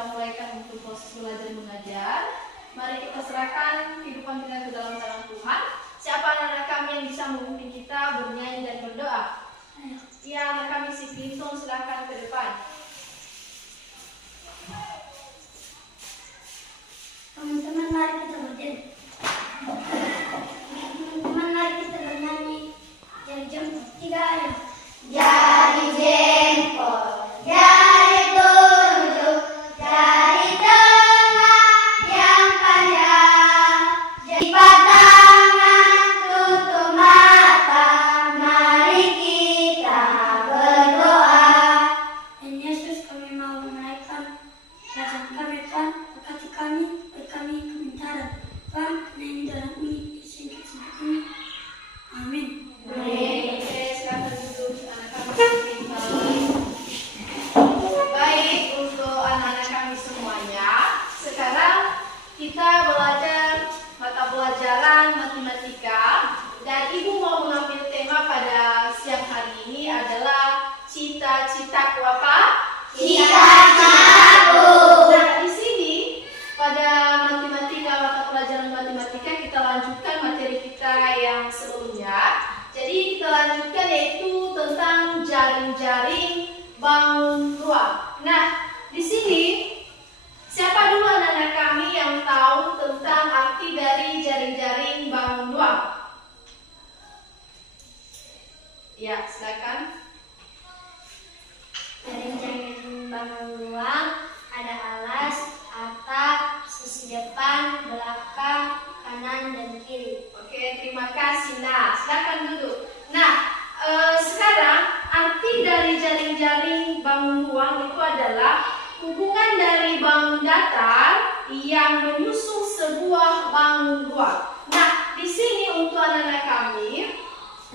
kita mulaikan untuk proses belajar mengajar. Mari kita serahkan kehidupan kita ke dalam tangan Tuhan. Siapa anak-anak kami yang bisa memimpin kita bernyanyi dan berdoa? Ya, anak kami si Clinton, silakan ke depan. Teman-teman, mari kita berdiri. Teman-teman, mari kita bernyanyi. Jari jempol 3, ayo. Jari jempol, jari telunjuk, jari tengah yang panjang, jari tangan tutup mata, mari kita berdoa. Dan Yesus, kami mau menaikkan kerajaan kami, Tuhan, berkati kami, beri kami kebenaran, Tuhan, ini dalam ini, singkat-singkat ini. Amin. Baik, untuk anak-anak kami semuanya, sekarang kita belajar mata pelajaran matematika, dan Ibu mau mengambil tema pada siang hari ini adalah cita-citaku apa? Cita-citaku. Nah, di sini pada matematika, mata pelajaran matematika kita lanjutkan materi kita yang sebelumnya. Jadi kita lanjutkan yaitu tentang jaring-jaring bangun ruang. Nah, di sini siapa dulu anak-anak kami yang tahu tentang arti dari jaring-jaring bangun ruang? Ya, silakan. Jaring-jaring bangun ruang ada alas, atap, sisi depan, belakang, kanan, dan kiri. Oke, terima kasih. Nah, silakan duduk. Nah, sekarang arti dari jaring-jaring bangun ruang itu adalah hubungan dari bangun datar yang menyusun sebuah bangun ruang. Nah, di sini untuk anak-anak kami,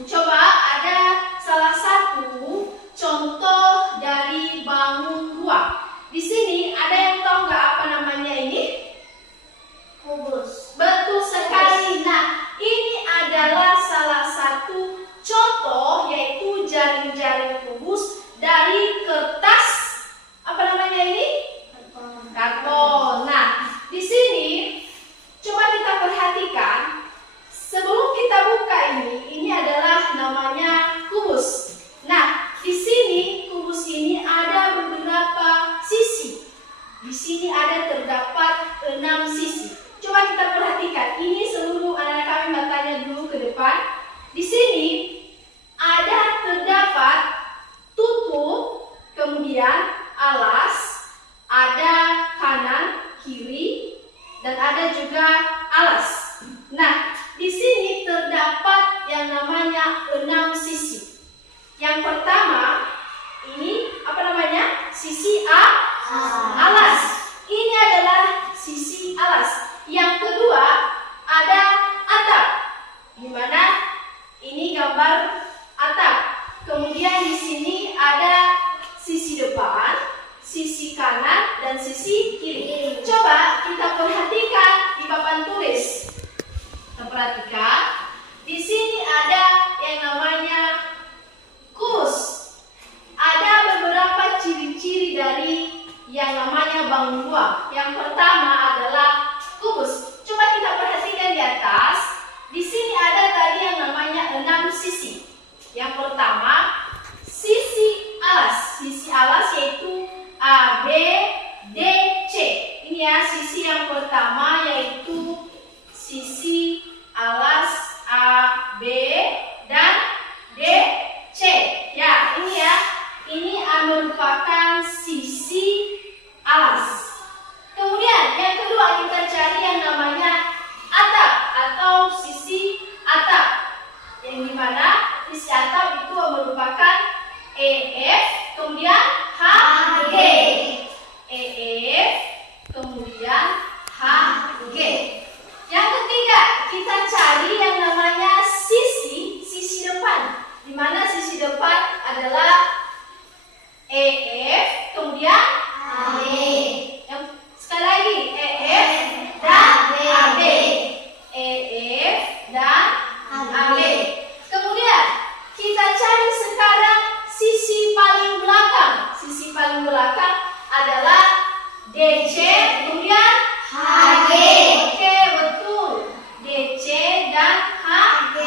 coba ada salah satu contoh dari bangun ruang. Di sini ada yang tahu nggak apa namanya ini? Kubus. Betul sekali. Nah, ini adalah salah satu contoh yaitu jaring-jaring kubus dari kertas. Apa namanya ini? Karton. Nah, di sini coba kita perhatikan. Sebelum kita buka ini adalah namanya kubus. Nah, di sini kubus ini ada beberapa sisi. Di sini ada terdapat 6 sisi. Coba kita perhatikan. Ini seluruh anak-anak kami matanya dulu ke depan. Di sini ada terdapat tutup, kemudian alas, ada kanan, kiri, dan ada juga alas. Nah, di sini terdapat yang namanya 6 sisi. Yang pertama, ini apa namanya? Sisi alas. Ini adalah sisi alas. Yang kedua, ada atap. Di mana ini gambar atap. Kemudian di sini ada sisi depan, sisi kanan, dan sisi kiri. Coba kita perhatikan di papan tulis. Kita perhatikan. Di sini ada yang namanya kubus. Ada beberapa ciri-ciri dari yang namanya bangun ruang. Yang pertama adalah kubus. Coba kita perhatikan di atas. Di sini ada tadi yang namanya 6 sisi. Yang pertama, sisi alas. Sisi alas yaitu A, B, D, C. Ini ya sisi yang pertama yaitu sisi alas A, B, dan D, C. Ya, ini ya. Ini merupakan sisi alas. Kemudian yang kedua kita cari yang namanya atap atau sisi atap. Yang dimana sisi atap itu merupakan EF, kemudian HG. DC, kemudian HG. Oke, betul. DC dan HG.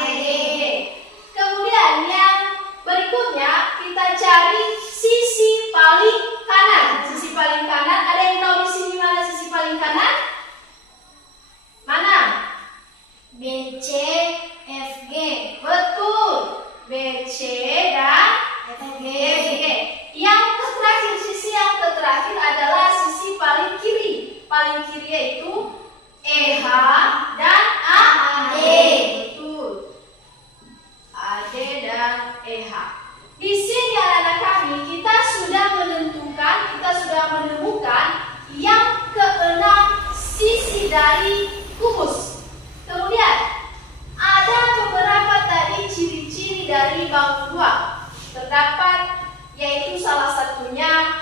Kemudian yang berikutnya kita cari sisi paling kanan. Sisi paling kanan, ada yang tahu di sini mana sisi paling kanan? Mana? BC, FG. Betul. BC dan FG. Yang terakhir, sisi yang terakhir adalah sisi paling kiri. Paling kiri yaitu EH dan AD. Betul. AD dan EH. Di sini anak-anak kami kita sudah menentukan, kita sudah menemukan yang keenam sisi dari kubus. Kemudian ada beberapa tadi ciri-ciri dari bangun dua. Terdapat yaitu salah satunya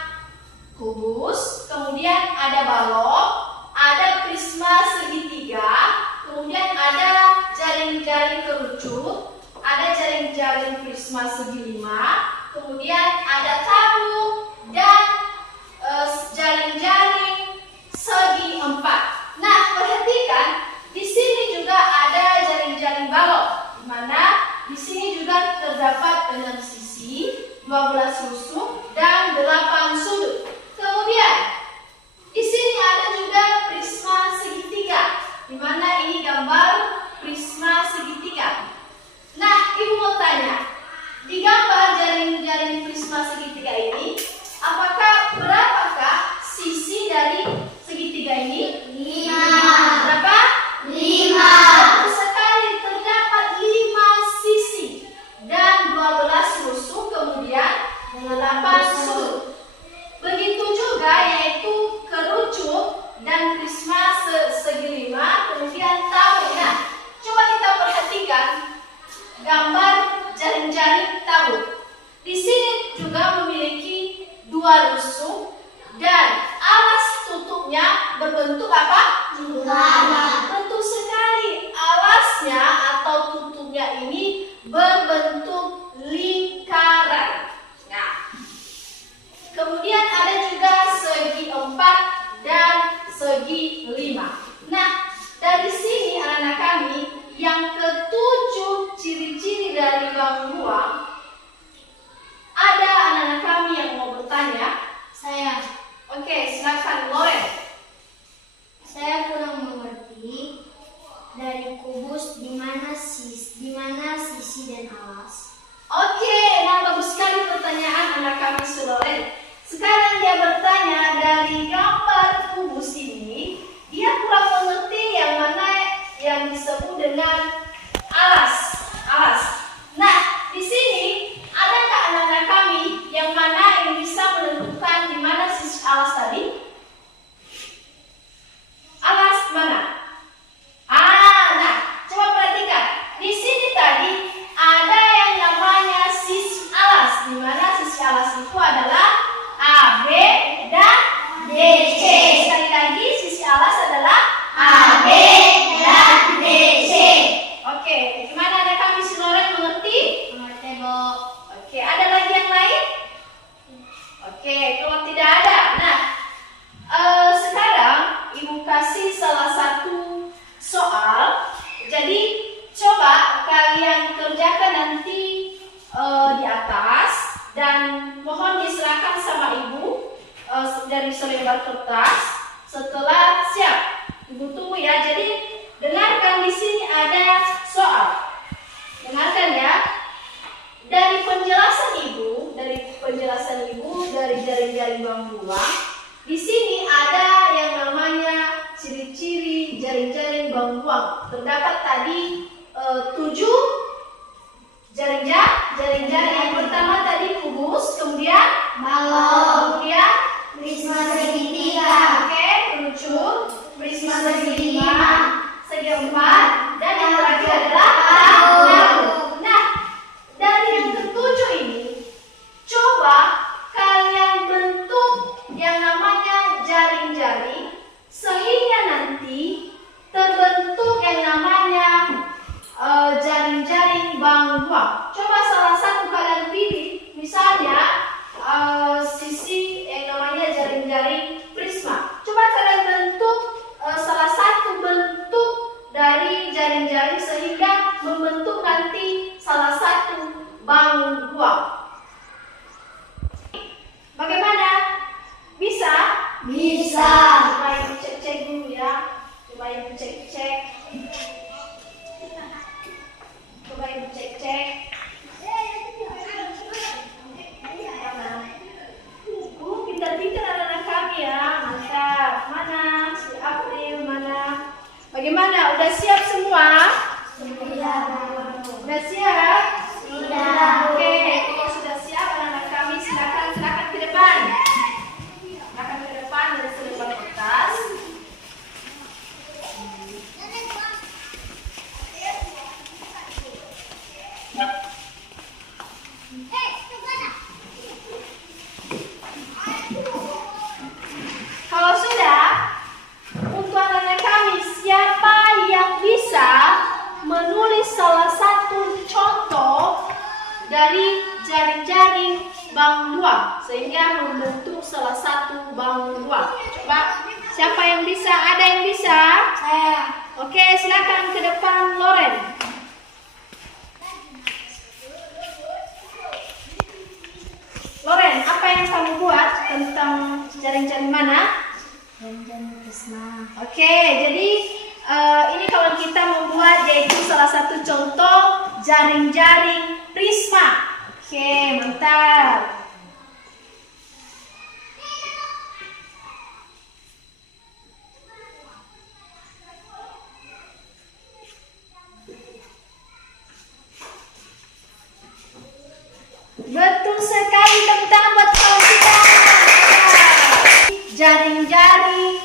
kubus, kemudian ada balok, ada prisma segitiga, kemudian ada jaring-jaring kerucut, ada jaring-jaring prisma segi lima, kemudian ada tabung dan jaring-jaring segi empat. Nah, perhatikan di sini juga ada jaring-jaring balok, di mana di sini juga terdapat 6 sisi, 12 rusuk dan 8 sudut. Kemudian di sini ada juga prisma segitiga, di mana ini gambar prisma segitiga. Nah, ibu mau tanya, di gambar jaring-jaring prisma segitiga ini, berapakah sisi dari segitiga ini? 5. Berapa? 5. Betul sekali, terdapat 5 sisi dan 12 rusuk, kemudian 8 sudut. Begitu juga yaitu kerucut dan prisma segi lima, kemudian tabung. Nah, coba kita perhatikan gambar jaring-jaring tabung. Di sini juga memiliki 2 rusuk dan alas tutupnya berbentuk apa? Betul sekali, alasnya atau tutupnya ini berbentuk lingkaran. Nah, kemudian ada juga segi 4 dan segi 5. Nah, dari sini anak-anak kami yang ketujuh ciri-ciri dari bangun ruang. Ada anak-anak kami yang mau bertanya? Saya Oke, silakan Loren. kurang mengerti dari kubus di mana sisi dan alas. Oke, nah bagus sekali pertanyaan anak kami Loren. Sekarang dia bertanya dari gambar kubus ini, dia kurang mengerti yang mana yang disebut dengan alas. Nah, di sini adakah anak-anak kami yang mana yang bisa menentukan di mana sisi alas tadi? Alas mana? Nah, coba perhatikan. Di sini tadi ada yang namanya sisi alas, di mana sisi alas itu adalah AB dan DC. Sekali lagi, sisi alas adalah AB dan DC. Oke, gimana ada kami Loren mengerti? Mengerti, Bu. Oke, ada lagi yang lain? Oke, kalau tidak ada, nah sekarang ibu kasih salah satu soal. Jadi coba kalian kerjakan nanti di atas dan mohon diserahkan sama ibu dari selebar kertas. Setelah siap, ibu tunggu ya. Jadi dengarkan, di sini ada soal. Dengarkan ya. Dari penjelasan ibu dari jaring-jaring bangun ruang, di sini ada yang namanya ciri-ciri jaring-jaring bangun ruang. Terdapat tadi 7 jaring-jaring. Yang pertama tadi kubus, kemudian Balok, kemudian prisma segitiga, oke, kerucut, prisma segi 5, segi 4, dan yang terakhir adalah tabung. Nah, dari yang ketujuh ini, coba kalian bentuk yang namanya jaring-jaring sehingga nanti terbentuk yang namanya jaring-jaring bangun ruang. Coba salah satu kalian pilih, misalnya sisi yang namanya jaring-jaring prisma. Bagaimana? Udah siap semua? Sudah. Udah siap? Sudah. Oke, kalau sudah siap anak-anak kami silakan ke depan. Silakan ke depan dari selebar kertas. Kalau sudah, untuk anak-anak kami, siapa yang bisa menulis salah satu contoh dari jaring-jaring bangun 2 sehingga membentuk salah satu bangun 2? Coba, siapa yang bisa? Ada yang bisa? Saya. Oke, silakan ke depan, Loren. Loren, apa yang kamu buat tentang jaring-jaring mana? Dan Krisma. Oke, jadi ini kalau kita membuat yaitu salah satu contoh jaring-jaring prisma. Oke, mantap. Betul sekali, tepuk tangan buat kawan kita. Jaring-jaring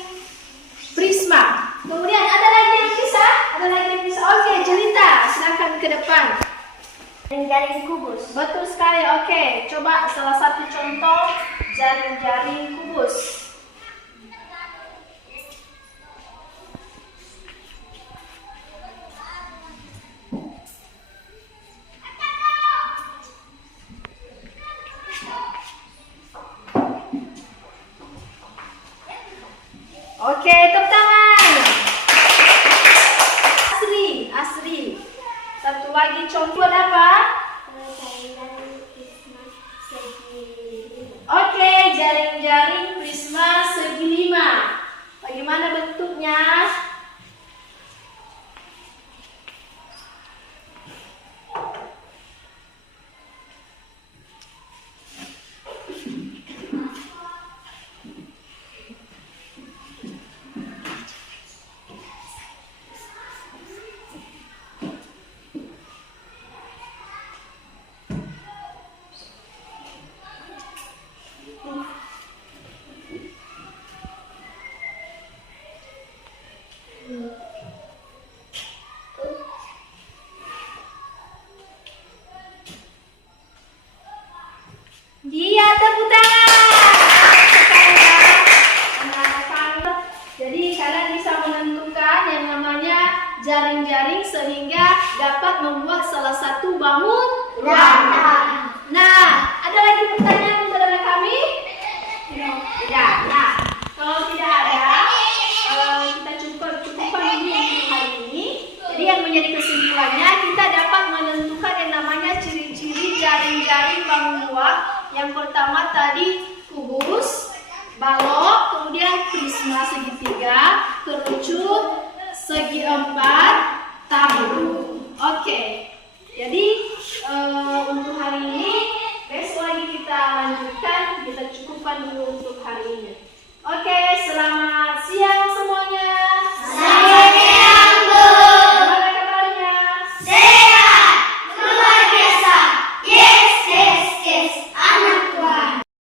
prisma. Kemudian ada lagi yang bisa? Ada lagi yang bisa? Oke, Jelita, silakan ke depan. Jaring kubus. Betul sekali. Oke, coba salah satu contoh jaring-jaring kubus. Oke, tepuk tangan. Asri. Satu lagi contoh apa? Oke, jaring-jaring prisma segi 5. Bagaimana bentuknya? Iya, tepuk tangan. Anak-anak, jadi kalian bisa menentukan yang namanya jaring-jaring sehingga dapat membuat salah satu bangun ruangan. Nah, ada lagi pertanyaan untuk anak kami? Tidak. Nah, kalau tidak ada, kita cukupkan dulu untuk hari ini. Jadi yang menjadi kesimpulannya kita dapat menentukan yang namanya ciri-ciri jaring-jaring bangun 2. Yang pertama tadi kubus, balok, kemudian prisma segitiga, kerucut, segi 4,